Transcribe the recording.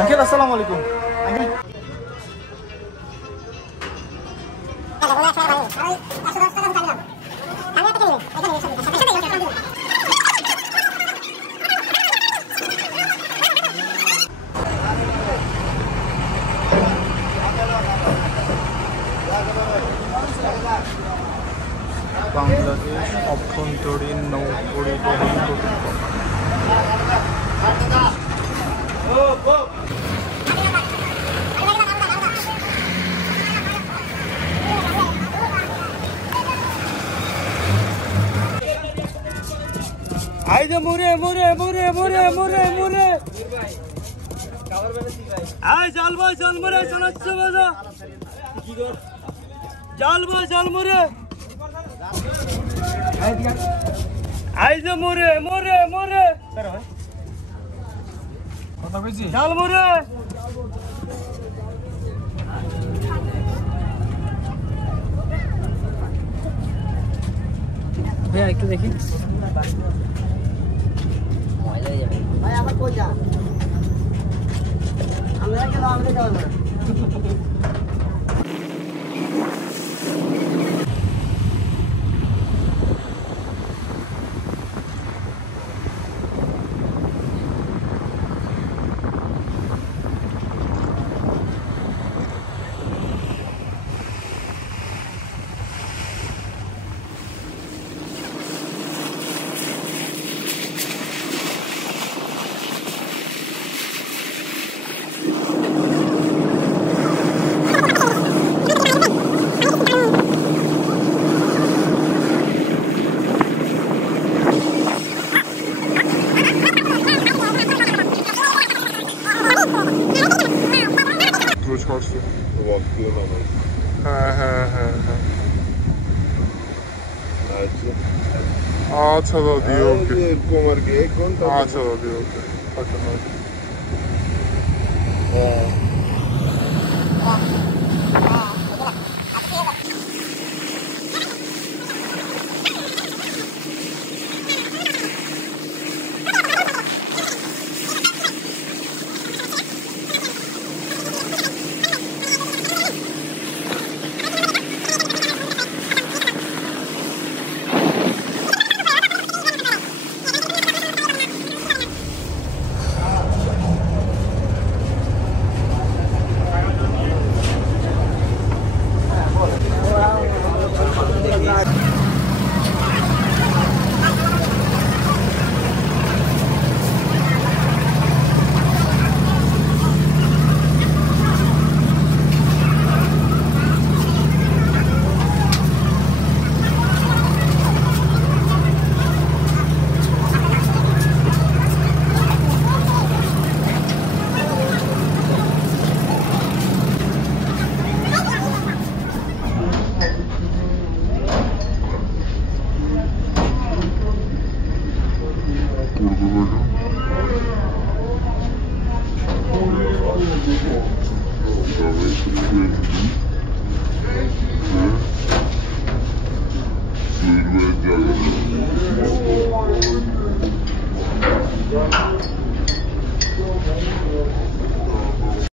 uncle আসসালামু আলাইকুম uncle Bangladesh অভ্যন্তরীণ নৌ পরিবহন আইদে মোরে মোরে মোরে মোরে মোরে মোরে আই জাল ভাই জাল মোরে চালাচ্ছে বাজা জাল ভাই জাল মোরে আইদে মোরে মোরে মোরে কথা কইছি জাল মোরে ভাই একটু দেখি ভাই আমার কই যা আমরা গেলাম আমরা যাব না আচ্ছা দাদি ওকে এরকম আর কি 1 ঘন্টা আচ্ছা দাদি ওকে আচ্ছা